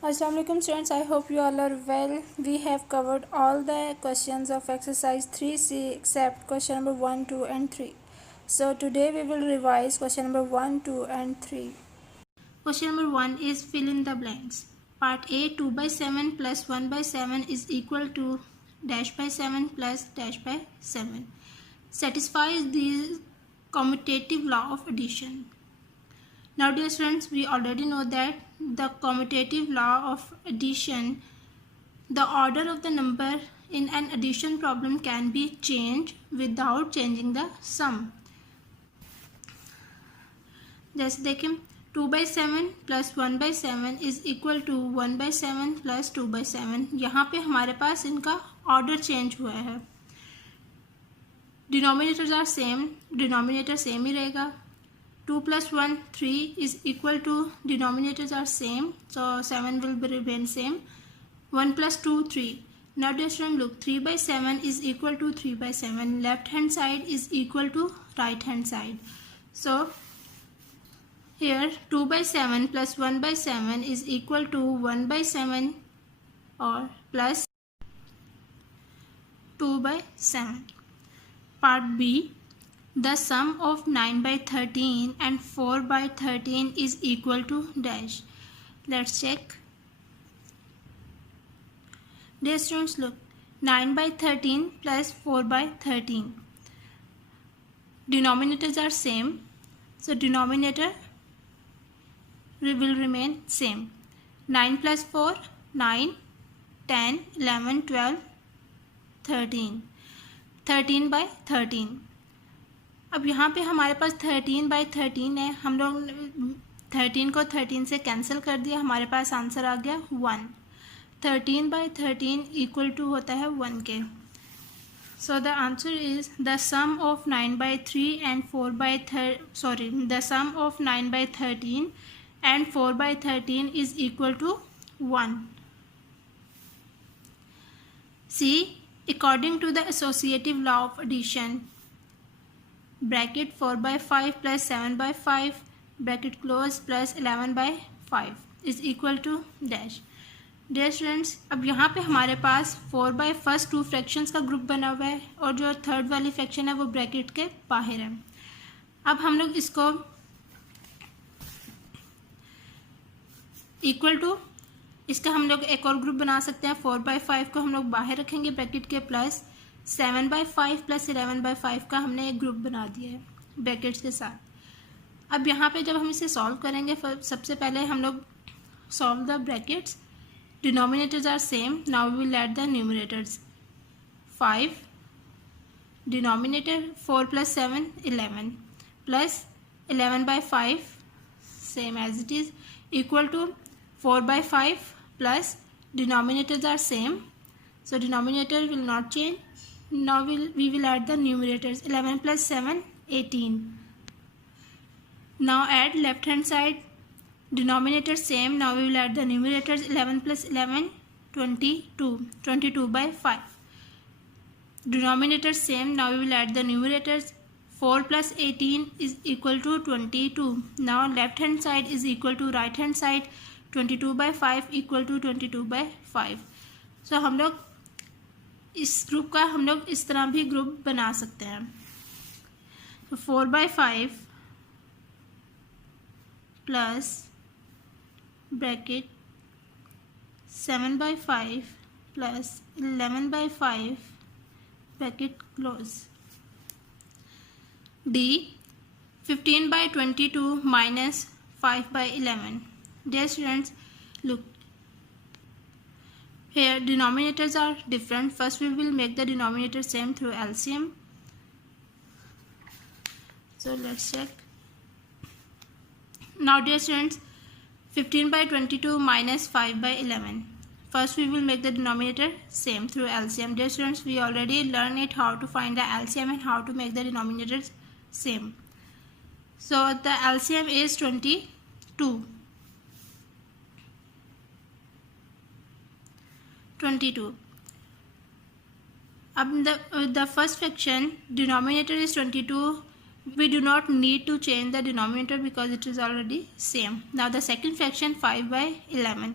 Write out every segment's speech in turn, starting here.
Assalamualaikum students, I hope you all are well. We have covered all the questions of exercise 3C except question number 1, 2 and 3. So today we will revise question number 1, 2 and 3. Question number 1 is fill in the blanks. Part A, 2 by 7 plus 1 by 7 is equal to dash by 7 plus dash by 7. Satisfies the commutative law of addition. Now dear students, we already know that the commutative law of addition, the order of the number in an addition problem can be changed without changing the sum. जैसे देखें 2 by 7 plus 1 by 7 is equal to 1 by 7 plus 2 by 7. यहाँ पे हमारे पास इनका order change हुआ है. Denominators are same, denominator same ही रहेगा. 2 plus 1, 3 is equal to, denominators are same, so 7 will remain same. 1 plus 2, 3. Now dear student, look, 3 by 7 is equal to 3 by 7. Left hand side is equal to right hand side. So here 2 by 7 plus 1 by 7 is equal to 1 by 7 or plus 2 by 7. Part B. The sum of 9 by 13 and 4 by 13 is equal to dash. Let's check. Dear students, look, 9 by 13 plus 4 by 13. Denominators are same, so denominator will remain same. 9 plus 4, 9, 10, 11, 12, 13. 13 by 13. अब यहाँ पे हमारे पास 13 by 13 है. हम लोग 13 को 13 से cancel कर दिया, हमारे पास आंसर आ गया 1. 13 by 13 इक्वल टू होता है 1 के. So the answer is the sum of 9 by 3 and 4 by the sum of 9 by 13 and 4 by 13 is equal to 1. C, according to the associative law of addition, bracket 4 by 5 plus 7 by 5 bracket close plus 11 by 5 is equal to dash. Dear students, अब यहाँ पे हमारे पास 4 by first 2 fractions का group बना हुआ है और जो थर्ड वाली फ्रैक्शन है वो ब्रैकेट के बाहर है. अब हम लोग इसको इक्वल टू इसका हम लोग एक और ग्रुप बना सकते हैं. 4 by 5 को हम लोग बाहर रखेंगे ब्रैकेट के, प्लस 7 by 5 प्लस 11 by 5 का हमने एक ग्रुप बना दिया है ब्रैकेट्स के साथ. अब यहाँ पे जब हम इसे सॉल्व करेंगे, सबसे पहले हम लोग solve the brackets. Denominators are same, now we will add the numerators. 5 denominator 4 plus 7 11 plus 11 by 5 same as it is equal to 4 by 5 plus denominators are same, so denominator will not change. Now we will add the numerators. 11 plus 7, 18. Now add left hand side. Denominator same. Now we will add the numerators. 11 plus 11, 22. 22 by 5. Denominator same. Now we will add the numerators. 4 plus 18 is equal to 22. Now left hand side is equal to right hand side. 22 by 5 equal to 22 by 5. So हम लोग इस group का हम लोग इस तरह भी group बना सकते हैं. तो 4 by 5 plus bracket 7 by 5 plus 11 by 5 bracket close. D 15 by 22 minus 5 by 11. Dear students, look, here denominators are different. First we will make the denominator same through LCM. So let's check. Now dear students, 15 by 22 minus 5 by 11. First we will make the denominator same through LCM. Dear students, we already learned it how to find the LCM and how to make the denominators same. So the LCM is 22. 22. अब the first fraction denominator is 22. We do not need to change the denominator because it is already same. Now the second fraction 5 by 11.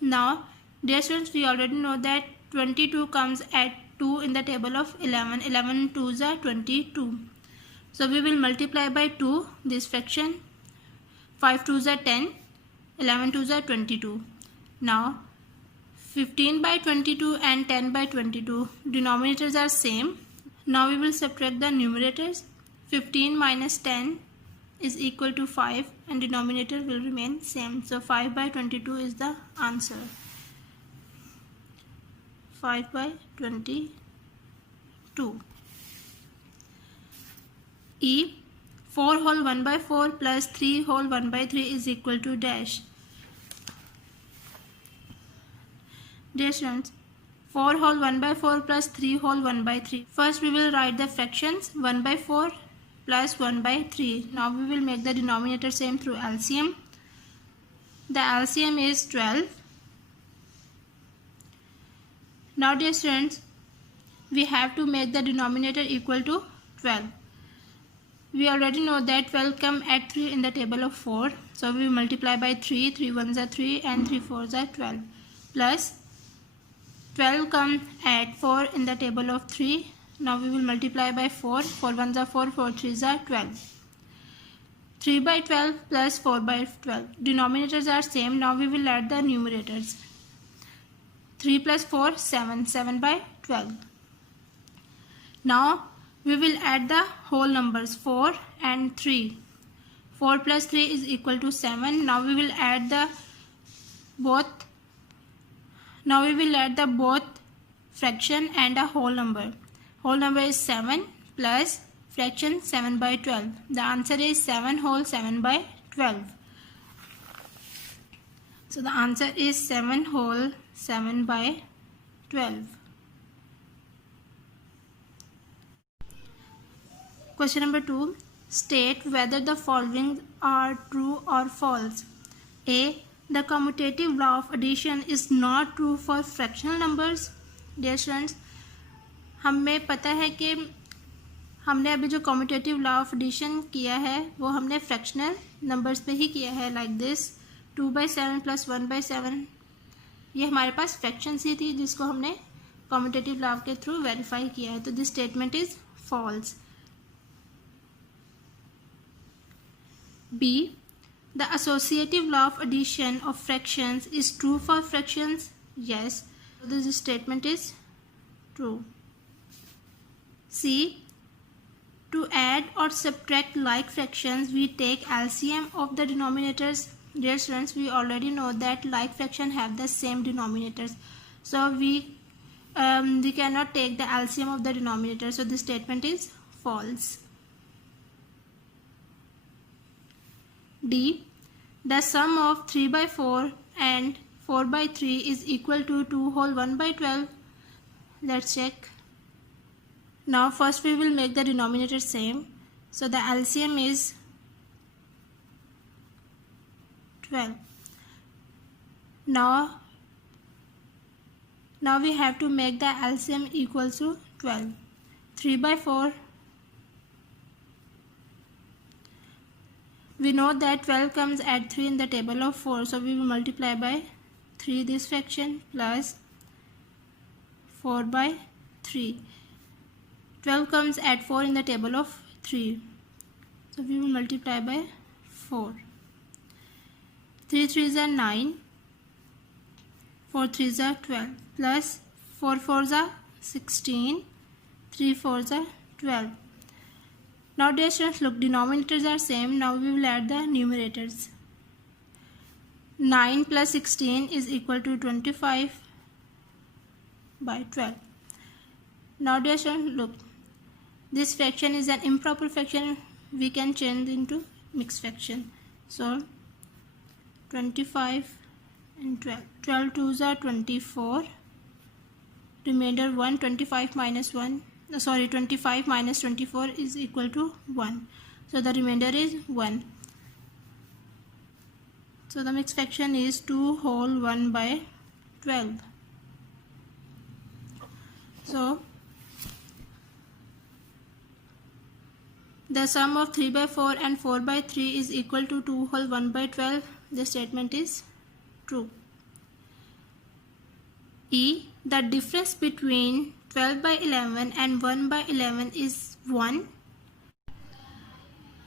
Now, dear students, we already know that 22 comes at 2 in the table of 11. 11 2s are 22. So we will multiply by 2 this fraction. 5 2s are 10. 11 2s are 22. Now, 15 by 22 and 10 by 22 denominators are same. Now we will subtract the numerators. 15 minus 10 is equal to 5 and denominator will remain same. So 5 by 22 is the answer. 5 by 22. E. 4 whole 1 by 4 plus 3 whole 1 by 3 is equal to dash. Dear students, 4 whole 1 by 4 plus 3 whole 1 by 3. First we will write the fractions 1 by 4 plus 1 by 3. Now we will make the denominator same through LCM. The LCM is 12. Now dear students, we have to make the denominator equal to 12. We already know that 12 come at 3 in the table of 4. So we multiply by 3. 3 1s are 3 and 3 4s are 12. Plus 12 come at 4 in the table of 3. Now we will multiply by 4. 4 1s are 4. 4 3s are 12. 3 by 12 plus 4 by 12. Denominators are same. Now we will add the numerators. 3 plus 4 7. 7 by 12. Now we will add the whole numbers 4 and 3. 4 plus 3 is equal to 7. Now we will add the both fraction and a whole number. Whole number is 7 plus fraction 7 by 12. The answer is 7 whole 7 by 12. So the answer is 7 whole 7 by 12. Question number 2. State whether the following are true or false. A. The commutative law of addition is not true for fractional numbers. Dear students, हमें पता है कि हमने अभी जो commutative law of addition किया है वो हमने फ्रैक्शनल नंबर्स पे ही किया है. Like this 2/7 plus 1/7. ये हमारे पास फ्रैक्शंस ही थी जिसको हमने कम्यूटेटिव लॉ के थ्रू वेरीफाई किया है. तो this statement is false. B. The associative law of addition of fractions is true for fractions. Yes, this statement is true. C. To add or subtract like fractions, we take LCM of the denominators. Dear students, we already know that like fraction have the same denominators, so we cannot take the LCM of the denominator. So this statement is false. D. The sum of 3 by 4 and 4 by 3 is equal to 2 whole 1 by 12. Let's check. Now first we will make the denominator same. So the LCM is 12. Now we have to make the LCM equals to 12. 3 by 4. We know that 12 comes at 3 in the table of 4, so we will multiply by 3 this fraction plus 4 by 3. 12 comes at 4 in the table of 3, so we will multiply by 4. 3 3s are 9, 4 3s are 12 plus 4 4s are 16, 3 4s are 12. Now dear students, look, denominators are same. Now we will add the numerators. 9 plus 16 is equal to 25 by 12. Now dear students, look, this fraction is an improper fraction. We can change into mixed fraction. So 25 and 12. 12 2s are 24. Remainder 1. 25 minus 1. 25 minus 24 is equal to 1. So the remainder is 1. So the mixed fraction is 2 whole 1 by 12. So the sum of 3 by 4 and 4 by 3 is equal to 2 whole 1 by 12. This statement is true. E. The difference between 12 by 11 and 1 by 11 is 1.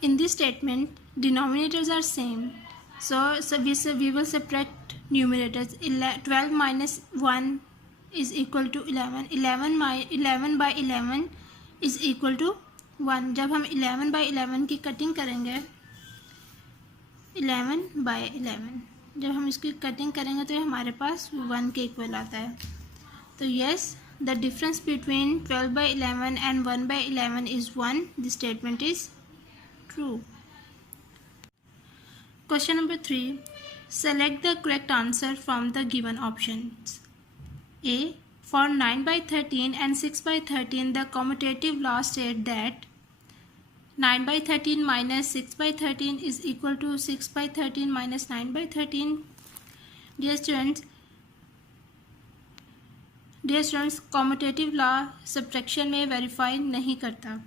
In this statement, denominators are same. So we will subtract numerators. 12 minus 1 is equal to 11. 11 by 11 is equal to 1. जब हम 11 by 11 की cutting करेंगे, 11 by 11 जब हम इसकी cutting करेंगे तो हमारे पास 1 के इक्वल आता है. तो yes, the difference between 12 by 11 and 1 by 11 is 1. This statement is true. Question number 3. Select the correct answer from the given options. A. For 9 by 13 and 6 by 13, the commutative law states that 9 by 13 minus 6 by 13 is equal to 6 by 13 minus 9 by 13. Dear students, commutative law subtraction में verify नहीं करता.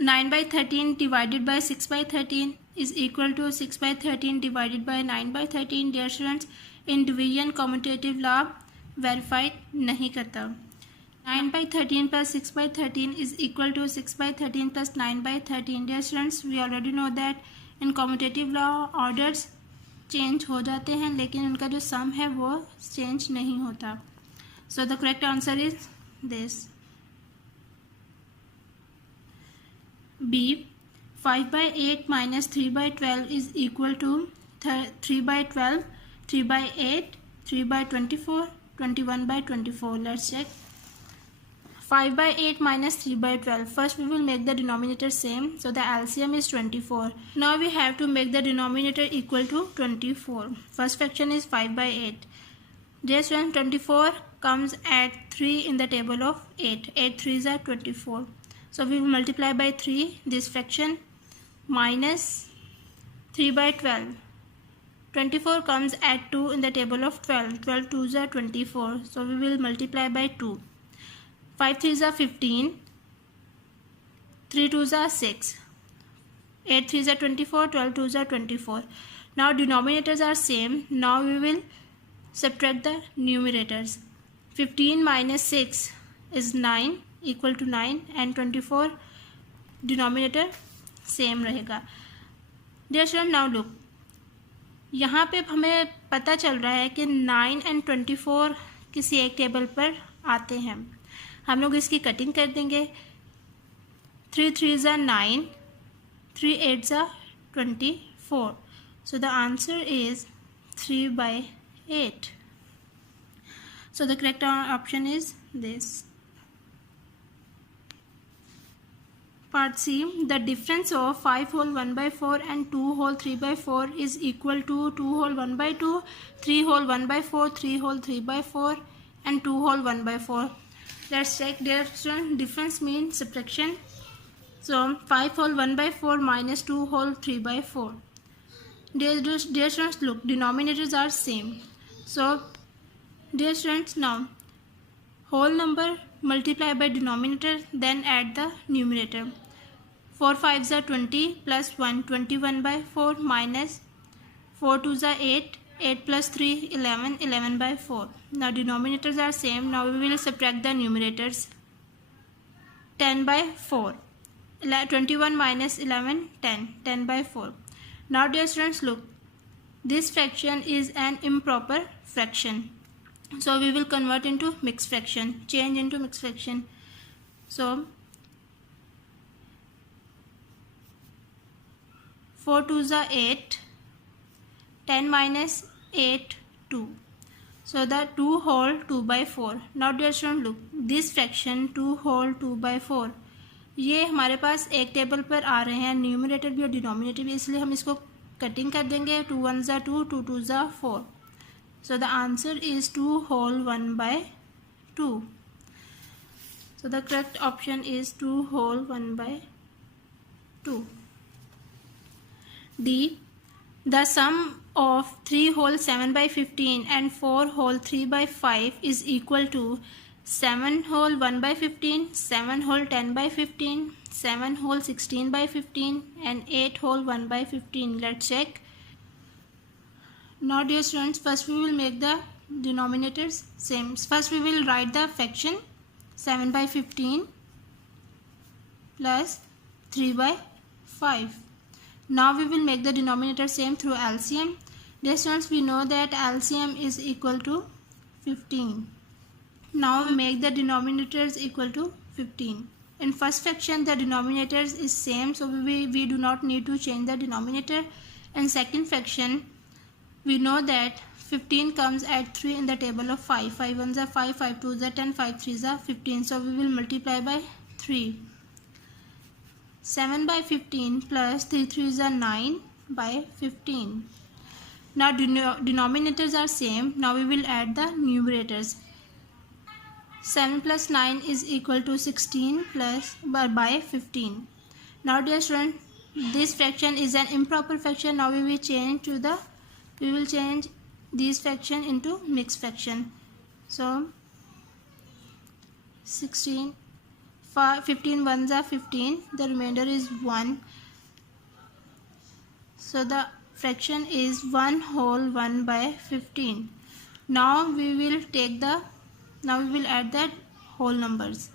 9 by 13 divided by 6 by 13 is equal to 6 by 13 divided by 9 by 13. Dear students, in division commutative law verify नहीं करता. 9 by 13 plus 6 by 13 is equal to 6 by 13 plus 9 by 13. Dear students, we already know that in commutative law orders change हो जाते हैं लेकिन उनका जो सम है वो चेंज नहीं होता. So the correct answer is this. B. 5 by 8 minus 3 by 12 is equal to 3 by 12, 3 by 8, 3 by 24, 21 by 24. Let's check. 5 by 8 minus 3 by 12. First we will make the denominator same. So the LCM is 24. Now we have to make the denominator equal to 24. First fraction is 5 by 8. Dear students, 24 comes at 3 in the table of 8. 8 3s are 24. So we will multiply by 3 this fraction minus 3 by 12. 24 comes at 2 in the table of 12. 12 2s are 24. So we will multiply by 2. 5 3s are 15, 3 2s are 6, 8 3s are 24, 12 2s are 24. Now denominators are same. Now we will subtract the numerators. 15 minus 6 is 9 equal to 9 and 24 denominator same रहेगा. Dear student, now look. यहाँ पे हमें पता चल रहा है कि 9 and 24 किसी एक टेबल पर आते हैं. हम लोग इसकी कटिंग कर देंगे. 3 3s are 9, 3 8s are 24. So the answer is 3 by 8. So the correct option is this. Part C. The difference of 5 whole 1 by 4 and 2 whole 3 by 4 is equal to 2 whole 1 by 2, 3 whole 1 by 4, 3 whole 3 by 4 and 2 whole 1 by 4. Let's check. Dear student, difference means subtraction. So 5 whole 1 by 4 minus 2 whole 3 by 4. Dear students, look, denominators are same. So dear students, now whole number multiply by denominator, then add the numerator. 4 5s are 20 plus 1, 21 by 4 minus 4 2s are 8, 8 plus 3 11, 11 by 4. Now denominators are same. Now we will subtract the numerators. 10 by 4, 21 minus 11, 10, 10 by 4. Now dear students, look, this fraction is an improper fraction. So we will convert into mixed fraction, change into mixed fraction. So 4 2s are 8, 10 minus 8, 2. So the 2 whole 2 by 4. Now dear student, look, this fraction 2 whole 2 by 4 ये हमारे पास एक table पर आ रहे हैं, numerator भी और denominator भी, इसलिए हम इसको कटिंग कर देंगे. 2 1s are 2, 2 2s are 4. So the answer is 2 whole 1 by 2. So the correct option is 2 whole 1 by 2. D. The sum of 3 whole 7 by 15 and 4 whole 3 by 5 is equal to 7 whole 1 by 15, 7 whole 10 by 15, 7 whole 16 by 15 and 8 whole 1 by 15. Let's check. Now dear students, first we will make the denominators same. First we will write the fraction 7 by 15 plus 3 by 5. Now we will make the denominator same through LCM. Dear students, we know that LCM is equal to 15. Now we make the denominators equal to 15. In first fraction the denominators is same, so we do not need to change the denominator. In second fraction we know that 15 comes at 3 in the table of 5. 5 1s are 5, 5 2s are 10, 5 3s are 15. So we will multiply by 3. 7 by 15 plus 3 3s are 9 by 15. Now denominators are same. Now we will add the numerators. 7 plus 9 is equal to 16 plus by 15. Now dear student, this fraction is an improper fraction. Now we will change this fraction into mixed fraction. So 15 1s are 15, the remainder is 1. So the fraction is 1 whole 1 by 15. Now we will add the whole numbers.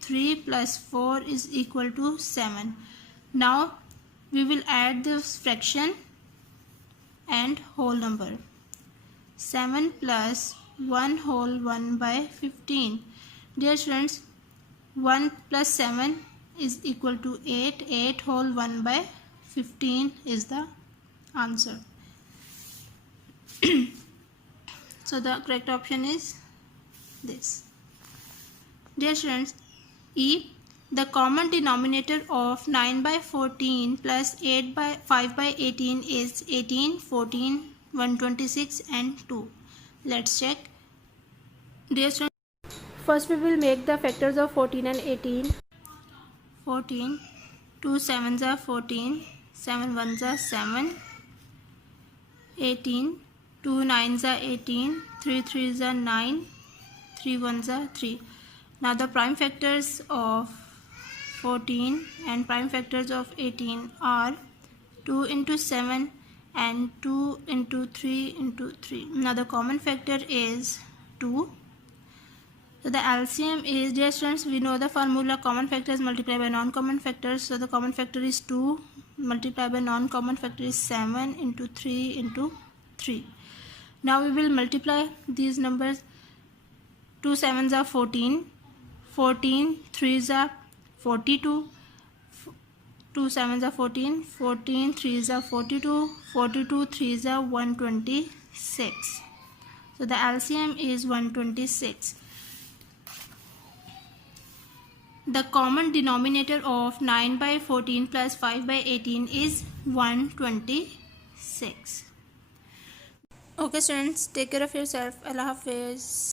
3 plus 4 is equal to 7. Now we will add this fraction and whole number. 7 plus 1 whole 1 by 15. Dear students, 1 plus 7 is equal to 8. 8 whole 1 by 15 is the answer. So the correct option is this. Dear students, E. The common denominator of 9 by 14 plus 5 by 18 is 18, 14, 126 and 2. Let's check. Dear students, first we will make the factors of 14 and 18. 14, 2 7s are 14, 7 1s are 7, 18, 2 9s are 18, 3 3s are 9, 3 1s are 3. Now the prime factors of 14 and prime factors of 18 are 2 into 7 and 2 into 3 into 3. Now the common factor is 2. So the LCM is, dear students, we know the formula common factors multiplied by non-common factors. So the common factor is 2 multiplied by non-common factor is 7 into 3 into 3. Now we will multiply these numbers. 2 7s are 14, 14 3s are 42, 2 7s are 14, 14 3s are 42, 42 3s are 126. So the LCM is 126. The common denominator of 9 by 14 plus 5 by 18 is 126. Okay students, take care of yourself. Allah Hafiz.